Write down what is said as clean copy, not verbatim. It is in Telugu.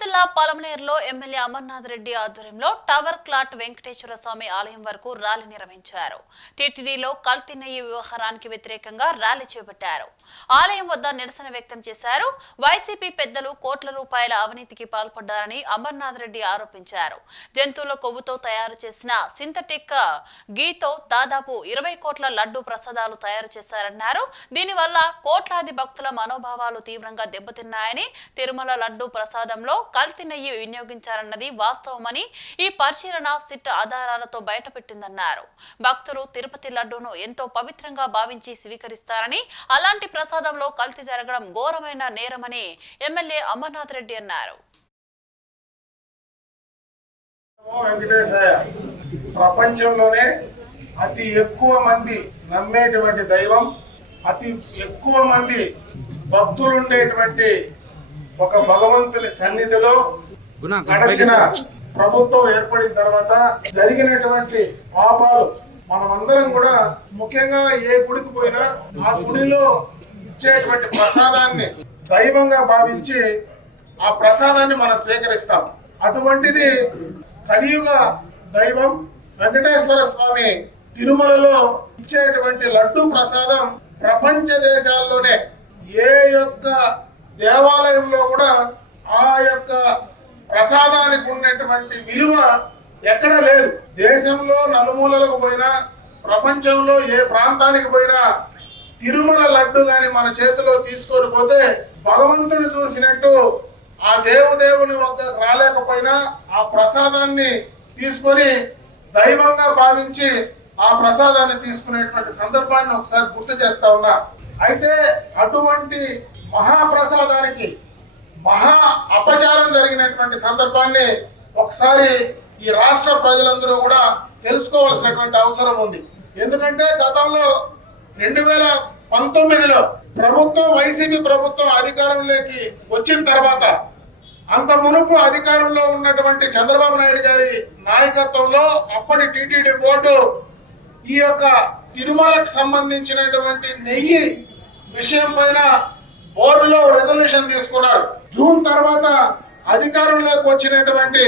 జిల్లా పలమనేరులో ఎమ్మెల్యే అమర్నాథ్ రెడ్డి ఆధ్వర్యంలో టవర్ క్లాట్ వెంకటేశ్వర స్వామి ఆలయం వరకు ర్యాలీ నిర్వహించారు. టీటీడీలో కల్తీ నెయ్యి వ్యవహారానికి వ్యతిరేకంగా ర్యాలీ చేపట్టారు. ఆలయం వద్ద నిరసన వ్యక్తం చేశారు. వైసీపీ పెద్దలు కోట్ల రూపాయల అవినీతికి పాల్పడ్డారని అమర్నాథ్ రెడ్డి ఆరోపించారు. జంతువుల కొవ్వుతో తయారు చేసిన సింథటిక్ గీతో దాదాపు 20 కోట్ల లడ్డు ప్రసాదాలు తయారు చేశారన్నారు. దీనివల్ల కోట్లాది భక్తుల మనోభావాలు తీవ్రంగా దెబ్బతిన్నాయని, తిరుమల లడ్డు ప్రసాదంలో కల్తీ నెయ్యి వినియోగించారన్నది వాస్తవమని ఈ పరిశీలన సిట్ ఆధారాలతో బయటపెట్టిందన్నారు. భక్తులు తిరుపతి లడ్డూను ఎంతో పవిత్రంగా భావించి స్వీకరిస్తారని, అలాంటి ప్రసాదంలో కల్తీ జరగడం ఘోరమైన నేరమని ఎమ్మెల్యే అమర్నాథ్ రెడ్డి అన్నారు. ప్రపంచంలోనే అతి ఎక్కువ మంది నమ్మేటువంటి దైవం, అతి ఎక్కువ మంది భక్తులు ఉండేటువంటి ఒక భగవంతుని సన్నిధిలో గడచిన ప్రభుత్వం ఏర్పడిన తర్వాత జరిగినటువంటి పాపాలు మనమందరం కూడా, ముఖ్యంగా ఏ గుడికి పోయినా ఆ గుడిలో ఇచ్చేటువంటి ప్రసాదాన్ని దైవంగా భావించి ఆ ప్రసాదాన్ని మనం స్వీకరిస్తాం. అటువంటిది కలియుగ దైవం వెంకటేశ్వర స్వామి తిరుమలలో ఇచ్చేటువంటి లడ్డు ప్రసాదం ప్రపంచ దేశాల్లోనే ఏ యొక్క దేవాలయంలో కూడా ఆ యొక్క ప్రసాదానికి ఉన్నటువంటి విలువ ఎక్కడ లేదు. దేశంలో నలుమూలలకు పోయినా, ప్రపంచంలో ఏ ప్రాంతానికి పోయినా తిరుమల లడ్డు గాని మన చేతిలో తీసుకొని పోతే భగవంతుని చూసినట్టు ఆ దేవుని వద్ద రాలేకపోయినా ఆ ప్రసాదాన్ని తీసుకొని దైవంగా భావించి ఆ ప్రసాదాన్ని తీసుకునేటువంటి సందర్భాన్ని ఒకసారి గుర్తు చేస్తా ఉన్నా. అయితే అటువంటి మహాప్రసాదానికి మహా అపచారం జరిగినటువంటి సందర్భాన్ని ఒకసారి ఈ రాష్ట్ర ప్రజలందరూ కూడా తెలుసుకోవాల్సినటువంటి అవసరం ఉంది. ఎందుకంటే గతంలో 2019లో ప్రభుత్వం, వైసీపీ ప్రభుత్వం అధికారంలోకి వచ్చిన తర్వాత, అంత మునుపు అధికారంలో ఉన్నటువంటి చంద్రబాబు నాయుడు గారి నాయకత్వంలో అప్పటి టీటీడీ బోర్డు ఈ యొక్క తిరుమలకు సంబంధించినటువంటి నెయ్యి విషయం పైన బోర్డులో రెజల్యూషన్ తీసుకున్నారు. జూన్ తర్వాత అధికారంలోకి వచ్చినటువంటి